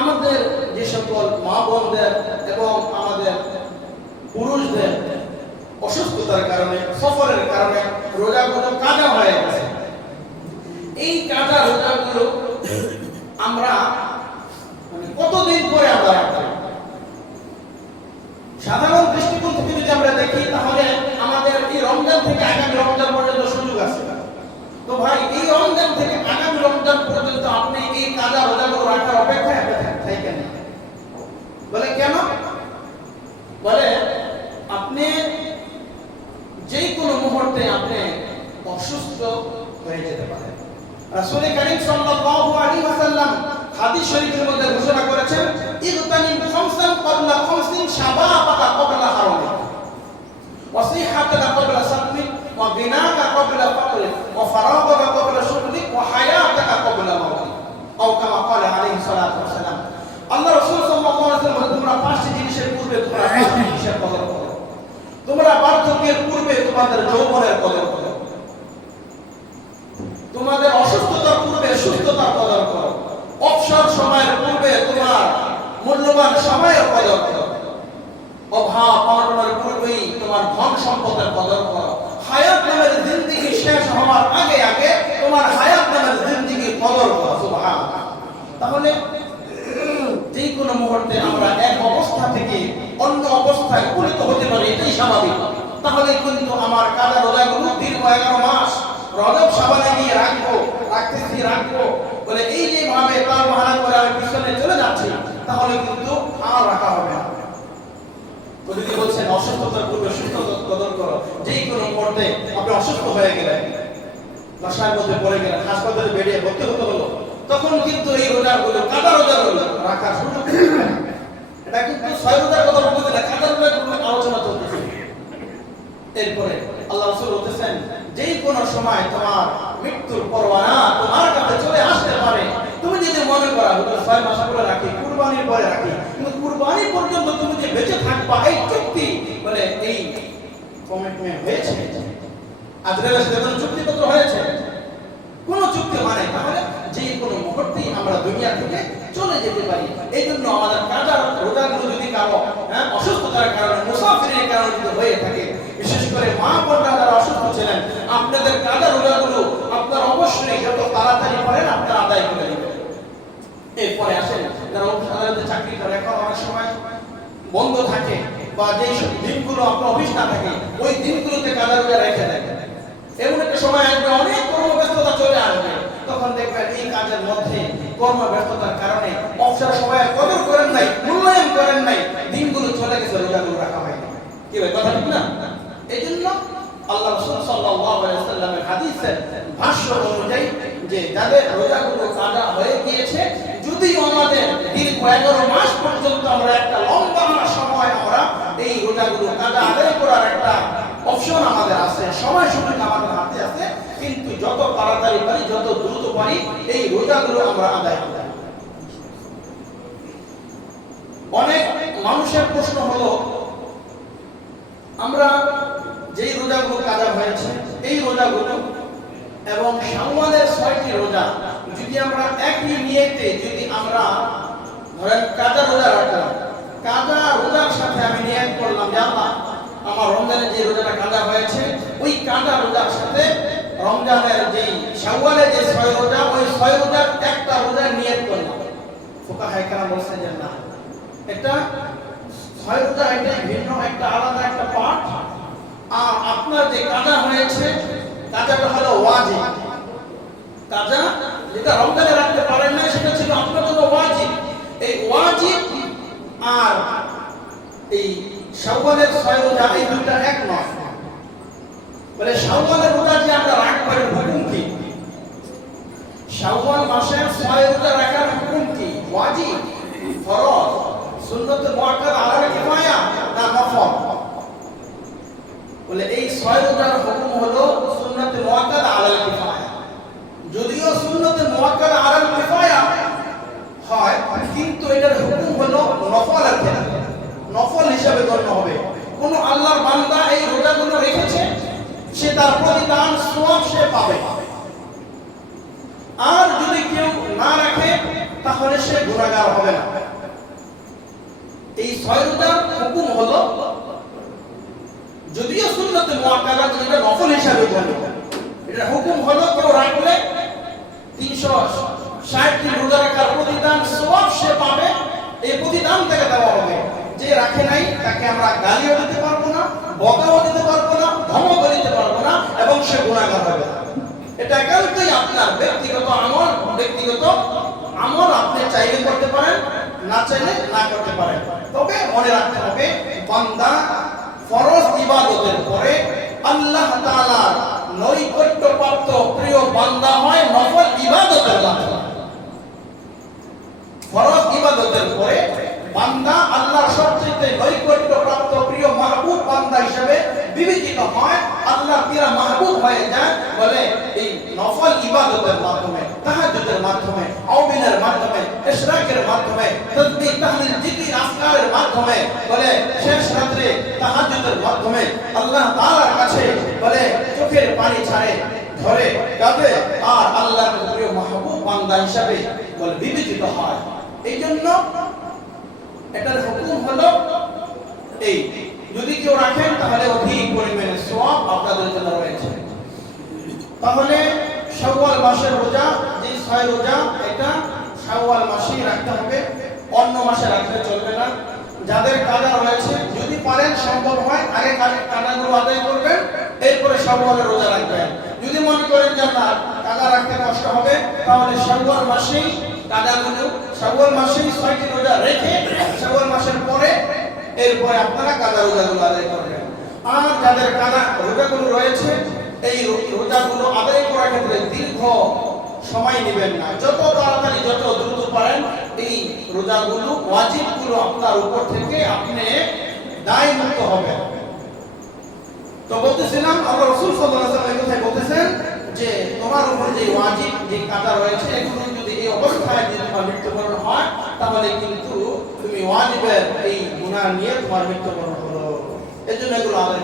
আমাদের যে সকল মা বোনদের এবং আমাদের পুরুষদের অসুস্থতার কারণে, সফরের কারণে রোজাগুলো কাজা হয়ে গেছে। এই কাজা রোজাগুলো আমরা কতদিন পরে আমরা রাখবো? সাধারণ দৃষ্টিকোণ থেকে যদি আমরা দেখি তাহলে আমাদের এই রমজান থেকে আগামী রমজান পর্যন্ত সুযোগ আছে। তো ভাই, এই রমজান থেকে আগামী রমজান পর্যন্ত আপনি এই কাজা রোজাগুলো রাখার অপেক্ষায় থাকেন। বলে কেন? বলে আপনি যে কোনো মুহূর্তে আপনি অসুস্থ হয়ে যেতে পারেন। রাসূল কারীম সাল্লাল্লাহু আলাইহি ওয়াসাল্লাম হাদিস শরীফের মধ্যে ঘোষণা করেছেন, ইগতানিম খামসান ক্বাবলা খামসিন শাবাবাকা ক্বাবলা হারামিক ওয়া সিহাতাকা ক্বাবলা সাকমিক ওয়া গিনাকা ক্বাবলা ফাকরিক ওয়া ফারাগাকা ক্বাবলা শুগলিক ওয়া হায়াতাকা ক্বাবলা মাউতিক, আও কামা ক্বালা আলাইহি সাল্লাতু ওয়াসাল্লাম। আল্লাহ রাসূল সাল্লাল্লাহু আলাইহি ওয়াসাল্লাম তোমরা পাঁচটি জিনিসের পূর্বে তোমরা পাঁচটি জিনিসের কদর করো। তোমরা বার্ধক্যের পূর্বে তোমাদের যৌবনের কদর করো। তোমাদের অসুস্থতার পূর্বে সুস্থতার কদর করো। অবসর সময়ের পূর্বে তোমার মূল্যবান সময়ের কদর করো। অভাব অনটনের পূর্বেই তোমার ধন সম্পদের কদর করো। হায়াত নামের জিন্দেগি শেষ হওয়ার আগে আগে তোমার হায়াত নামের জিন্দেগির কদর করো। সুবহানাল্লাহ। তাহলে যে কোনো মুহূর্তে আমরা এক অবস্থা থেকে অন্য অবস্থায় উপনীত হতে পারি, এটাই স্বাভাবিক। তাহলে কিন্তু আমার কাজা রোজাগুলো দীর্ঘ 11 মাস রজব শাবানে গিয়ে রাখবো বলে এই যে ভাবে তার বাহানা করে আমি পিছনে চলে যাচ্ছি, তাহলে কিন্তু আর রাখা হবে না। তো যদি বলছেন অসুস্থতার পূর্বে সুস্থতার কদর করো, যে কোনো মুহূর্তে আপনি অসুস্থ হয়ে গেলেন, বাসার মধ্যে পড়ে গেলেন, হাসপাতালে বেডে ভর্তি হতে হলো, তখন কিন্তু এই রোজাগুলো কাজা রোজাগুলো রাখার সুযোগ নেই। এটা কিন্তু 6 রোজার কথা বলতে না, কাজা রোজাগুলো আলোচনা চলতেছে। এরপরে আল্লাহ রাসূল বলতেছেন, যেই কোন সময় তোমার মৃত্যুর পরোয়ানা তোমার কাছে চলে আসতে পারে, তুমি যদি মনে করো 6 মাস পরে রাখি, কুরবানির পরে রাখি, কিন্তু কুরবানি পর্যন্ত তুমি যে বেঁচে থাকবা, এই চুক্তি বলে এই কমিটমেন্ট হয়েছে, আজরাইলের সাথে কোনো চুক্তিপত্র হয়েছে? কোন চুক্তি মানে? তাহলে যে কোনো মুহূর্তেই আমরা দুনিয়া থেকে চলে যেতে পারি। এই জন্য আমাদের কাজা রোজাগুলো যদি কারো অসুস্থতার কারণে, মুসাফিরের কারণে যদি হয়ে থাকে, বিশেষ করে মা বোনরা যারা অসুস্থ ছিলেন, আপনাদের কাজা রোজাগুলো আপনারা অবশ্যই যত তাড়াতাড়ি পারেন আপনারা আদায় করে নেবেন। এরপরে আসেন যারা অফিস আদালতে চাকরি করে, এখন অনেক সময় বন্ধ থাকে বা যেই দিনগুলো আপনার অফিস না থাকে, ওই দিনগুলোতে কাজা রোজা রেখে দেন। এমন একটা সময় আসবে অনেক কর্মব্যস্ততা চলে আসবে, তখন দেখবেন এই কাজের মধ্যে কর্মব্যস্ততার কারণে অবসর সময়ের কদর করেন নাই, মূল্যায়ন করেন নাই, দিনগুলো চলে গেছে, রোজাগুলো রাখা হয়নি। কি ভাই, কথা ঠিক না? এই জন্য আল্লাহ রাসূল সাল্লাল্লাহু আলাইহি ওয়াসাল্লামের হাদিসের ভাষ্য অনুযায়ী যে যাদের রোজাগুলো কাজা হয়ে গিয়েছে, যদিও আমাদের দীর্ঘ 11 মাস পর্যন্ত আমরা একটা লম্বা সময় আমরা এই রোজাগুলো কাজা আদায় করার একটা অপশন আমাদের আছে, সময় সুযোগ আমাদের হাতে আছে, কিন্তু যত তাড়াতাড়ি পারি, যত দ্রুত পারি এই রোজাগুলো আমরা আদায় করব। অনেক মানুষের প্রশ্ন হলো, আমরা যেই রোজাগুলো কাজা হয়েছে এই রোজাগুলো এবং শাওয়ালের 6টি রোজা যদি আমরা একই নিয়তে যদি আমরা ধরেন কাজা রোজা রাখলাম, কাজা রোজার সাথে আমি নিয়ত করলাম যে আল্লাহ আমার রমজানের যে রোজাটা কাজা হয়েছে, ওই কাজা রোজার সাথে রমজানের যে শাওয়ালের যে 6 রোজা, ওই 6 রোজার একটা রোজার নিয়ত করলাম। ফুকাহায়ে কেরাম বলছেন যে না, এটা 6 রোজা এটা ভিন্ন, একটা আলাদা একটা পাঠ। আর আপনার যে কাজা হয়েছে, কাজাটা হলো ওয়াজিব। কাজা যেটা রমজানে রাখতে পারেন না, সেটা ছিল আপনার জন্য ওয়াজিব। এই ওয়াজিব আর এই শাওয়ালের 6 রোজা, এই দুটো এক নয়। বলে শাওয়ালের রোজা যে আমরা রাখবো, হুকুম কি? শাওয়াল মাসের 6 রোজা রাখার হুকুম কি? ওয়াজিব, ফরজ, সুন্নাত মুআক্কাদা, আলাদা কিফায়া না নফল? বলে এই 6 রোজার হুকুম হলো সুন্নাত মুআক্কাদা আলাদা কিফায়া। যদিও সুন্নাত মুআক্কাদা আলাদা কিফায়া হয়, কিন্তু এটার হুকুম হলো নফলের ক্ষেত্রে, নফল হিসাবে গণ্য হবে। কোন আল্লাহর বান্দা এই রোজাগুলো রেখেছে, সে তার প্রতিদান সওয়াব সে পাবে। আর যদি কেউ না রাখে, তাহলে সে গুনাহগার হবে না। এই 6 রোজার হুকুম হলো, যদিও সুন্নতে মুআক্কাদা, যেটা নফল হিসাবে বলে, এটা হুকুম হলো কেউ রাখলে 360 দিন রোজা রাখার প্রতিদান সওয়াব সে পাবে, এই প্রতিদান তাকে দেওয়া হবে। যে রাখে নাই তাকে আমরা গালিও দিতে পারবো না, বকাও দিতে পারবো না, ধমকও দিতে পারবো না, এবং সে গুনাহগার হবে। এটা একান্তই আপনার ব্যক্তিগত আমল, আপনি চাইলে করতে পারেন, না চাইলে না করতে পারেন। তবে মনে রাখতে হবে, বান্দা ফরজ ইবাদতের পরে আল্লাহ তাআলার নৈকট্যপ্রাপ্ত প্রিয় বান্দা হয় নফল ইবাদতের মাধ্যমে। ফরজ ইবাদতের পরে বান্দা আল্লাহর সবচেয়ে নৈকট্যপ্রাপ্ত প্রিয় মাহবুব বান্দা হিসেবে বিবেচিত হয়, আল্লাহর প্রিয় মাহবুব হয়ে যায় বলে এই নফল ইবাদতের মাধ্যমে, তাহাজ্জুদের মাধ্যমে, আওবিনের মাধ্যমে, ইশরাকের মাধ্যমে, তাসবিহ, তাহলিল, জিকির, আজকারের মাধ্যমে, বলে শেষ রাতে তাহাজ্জুদের মাধ্যমে আল্লাহ তাআলার কাছে বলে চোখের পানি ছাড়ে, ধরে কাঁদে, আর আল্লাহর প্রিয় মাহবুব বান্দা হিসেবে বলে বিবেচিত হয়। এই জন্য এটার হুকুম হলো এই, যদি কেউ রাখেন তাহলে অধিক পরিমাণে সওয়াব আপনাদের জন্য রয়েছে। তাহলে শাওয়াল মাসের রোজা, যে 6 রোজা, এটা শাওয়াল মাসেই রাখতে হবে, অন্য মাসে রাখলে চলবে না। যাদের কাজা রয়েছে, যদি পারেন, সম্ভব হয়, আগে কাজাগুলো আদায় করবেন, এরপরে শাওয়ালের রোজা রাখবেন। যদি মনে করেন যে না কাজা রাখতে কষ্ট হবে, তাহলে শাওয়াল মাসেই কাজাগুলো, শাওয়াল মাসেই 6টি রোজা রেখে শাওয়াল মাসের পরে এরপরে আপনারা কাজা রোজাগুলো আদায় করবেন। আর যাদের কাজা রোজাগুলো রয়েছে, এই রোজাগুলো আদায় করার ক্ষেত্রে দীর্ঘ সময় নেবেন না, যত তাড়াতাড়ি যত দ্রুত পারেন এই রোজাগুলো, ওয়াজিবগুলো আপনার উপর থেকে আপনি দায় মুক্ত হবেন। তো বলতেছিলাম, আমরা রাসূল সাল্লাল্লাহু আলাইহি ওয়াসাল্লাম এই কথা বলতেছেন যে তোমার উপর যে ওয়াজিব, যে কাজা রয়েছে, এগুলো যদি এই অবস্থায় যদি তোমার মৃত্যুবরণ হয়, তাহলে কিন্তু তুমি ওয়াজিবের এই গুনাহ নিয়ে তোমার মৃত্যুবরণ হলো। এজন্য এগুলো আদায়